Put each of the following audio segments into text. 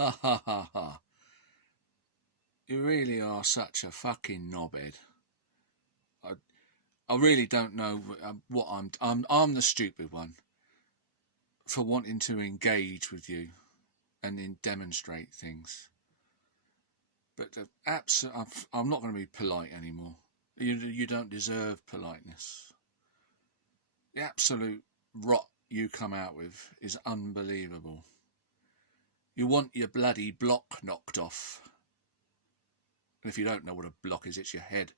Ha ha ha ha. You really are such a fucking knobhead. I really don't know what I'm the stupid one for wanting to engage with you and demonstrate things. But I'm not going to be polite anymore. You don't deserve politeness. The absolute rot you come out with is unbelievable. You want your bloody block knocked off. And if you don't know what a block is, it's your head.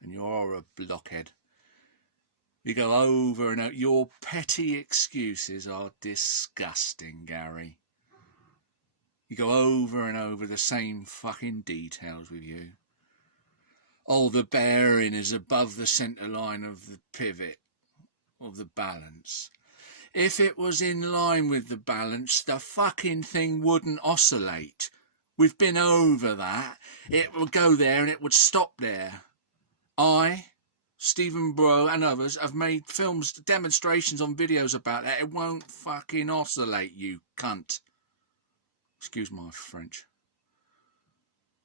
And you're a blockhead. You go over and over. Your petty excuses are disgusting, Gary. You go over and over the same fucking details with you. Oh, the bearing is above the centre line of the pivot, of the balance. If it was in line with the balance, the fucking thing wouldn't oscillate. We've been over that. It would go there and it would stop there. I, Stephen Bro and others have made films, demonstrations on videos about that. It won't fucking oscillate, you cunt. Excuse my French.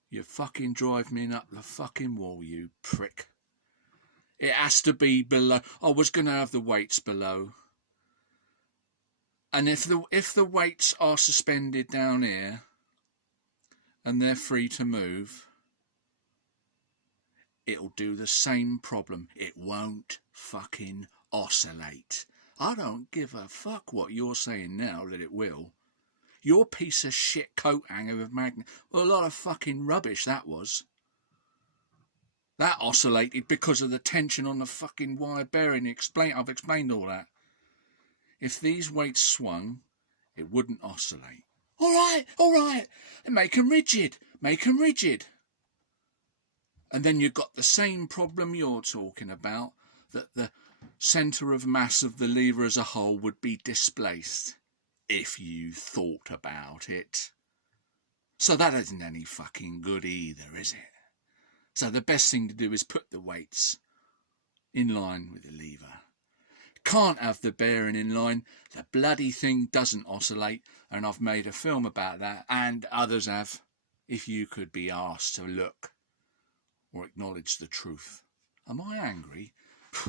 You fucking drive me up the fucking wall, you prick. It has to be below. I was going to have the weights below. And if the weights are suspended down here and they're free to move, it'll do the same problem. It won't fucking oscillate. I don't give a fuck what you're saying now that it will. Your piece of shit coat hanger with magnet. Well, a lot of fucking rubbish that was. That oscillated because of the tension on the fucking wire bearing. I've explained all that. If these weights swung, it wouldn't oscillate. All right. Make 'em rigid. And then you've got the same problem you're talking about, that the centre of mass of the lever as a whole would be displaced, if you thought about it. So that isn't any fucking good either, is it? So the best thing to do is put the weights in line with the lever. Can't have the bearing in line. The bloody thing doesn't oscillate, and I've made a film about that, and others have. If you could be asked to look or acknowledge the truth. Am I angry?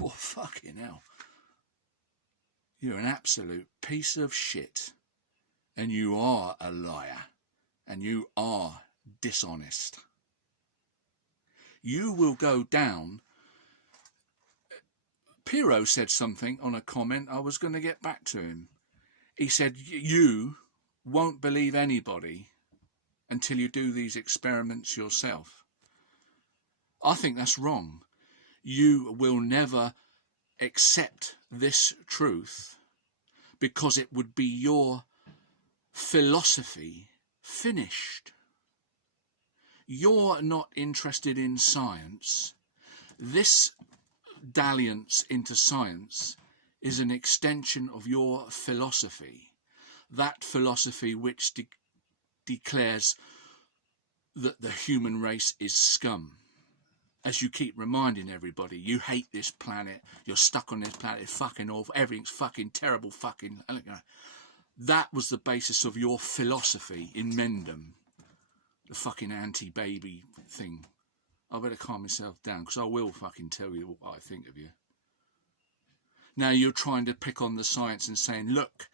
Oh, fucking hell. You're an absolute piece of shit, and you are a liar, and you are dishonest. You will go down. Piro said something on a comment. I was going to get back to him. He said, you won't believe anybody until you do these experiments yourself. I think that's wrong. You will never accept this truth because it would be your philosophy finished. You're not interested in science. This dalliance into science is an extension of your philosophy. That philosophy which declares that the human race is scum. As you keep reminding everybody, you hate this planet, you're stuck on this planet, it's fucking awful, everything's fucking terrible, fucking... That was the basis of your philosophy in Mendham. The fucking anti-baby thing. I better calm myself down, because I will fucking tell you what I think of you. Now you're trying to pick on the science and saying, look,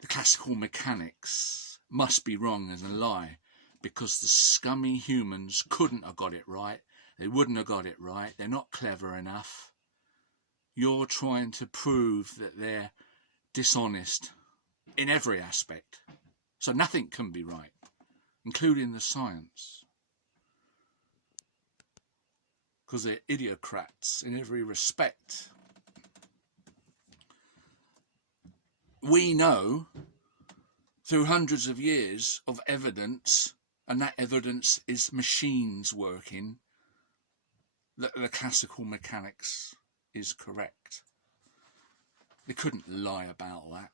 the classical mechanics must be wrong as a lie, because the scummy humans couldn't have got it right. They wouldn't have got it right. They're not clever enough. You're trying to prove that they're dishonest in every aspect. So nothing can be right, including the science. Because they're idiocrats in every respect. We know, through hundreds of years of evidence, and that evidence is machines working, that the classical mechanics is correct. They couldn't lie about that.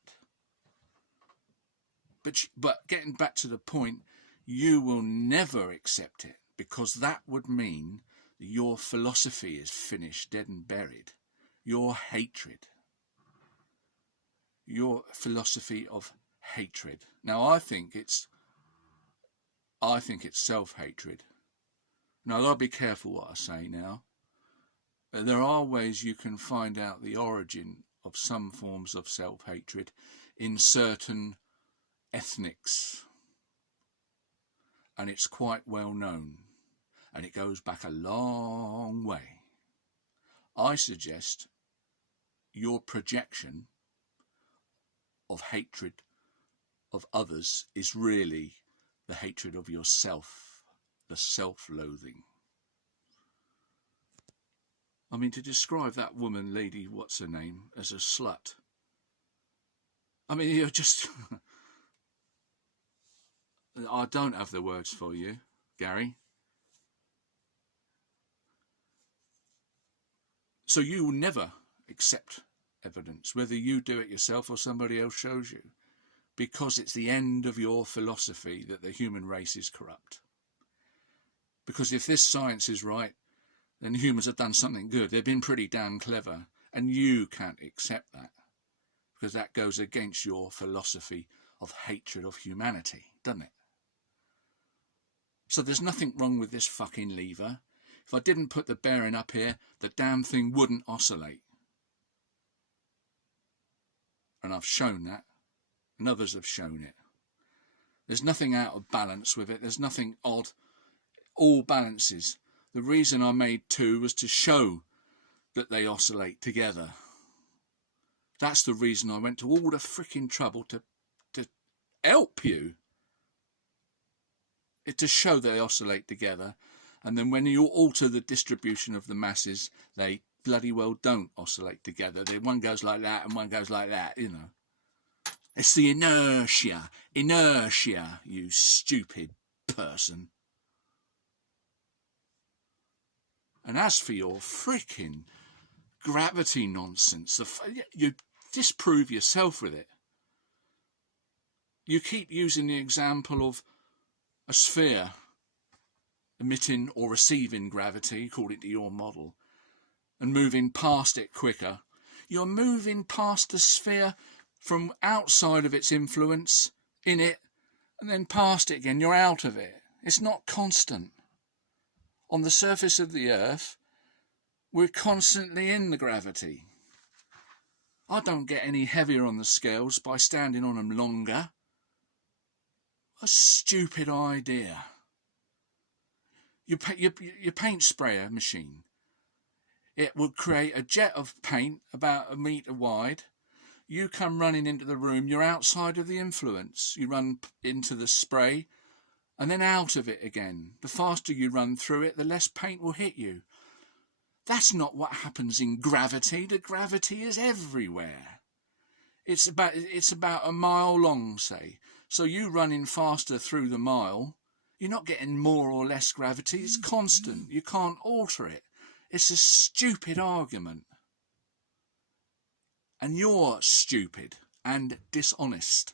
But getting back to the point, you will never accept it, because that would mean that your philosophy is finished, dead and buried. Your hatred. Your philosophy of hatred. Now, I think it's I think it's self-hatred. Now, I've got to be careful what I say now. There are ways you can find out the origin of some forms of self-hatred in certain ethnics. And it's quite well known. And it goes back a long way. I suggest your projection of hatred of others is really the hatred of yourself, the self-loathing. I mean, to describe that woman, lady, what's her name, as a slut. I mean, you're just... I don't have the words for you, Gary. So you will never accept evidence, whether you do it yourself or somebody else shows you, because it's the end of your philosophy that the human race is corrupt. Because if this science is right, then humans have done something good. They've been pretty damn clever, and you can't accept that, because that goes against your philosophy of hatred of humanity, doesn't it? So there's nothing wrong with this fucking lever. If I didn't put the bearing up here, the damn thing wouldn't oscillate. And I've shown that, and others have shown it. There's nothing out of balance with it. There's nothing odd. All balances. The reason I made two was to show that they oscillate together. That's the reason I went to all the freaking trouble to help you. It's to show they oscillate together. And then when you alter the distribution of the masses, they bloody well don't oscillate together. One goes like that and one goes like that, you know. It's the inertia, you stupid person. And as for your freaking gravity nonsense, you disprove yourself with it. You keep using the example of a sphere emitting or receiving gravity, according to your model, and moving past it quicker. You're moving past the sphere from outside of its influence, in it, and then past it again. You're out of it. It's not constant. On the surface of the Earth, we're constantly in the gravity. I don't get any heavier on the scales by standing on them longer. A stupid idea. Your paint sprayer machine. It will create a jet of paint about 1 metre wide. You come running into the room, you're outside of the influence. You run into the spray and then out of it again. The faster you run through it, the less paint will hit you. That's not what happens in gravity. The gravity is everywhere. It's about 1 mile long, say. So you running faster through the mile, you're not getting more or less gravity. It's constant. You can't alter it. It's a stupid argument. And you're stupid and dishonest.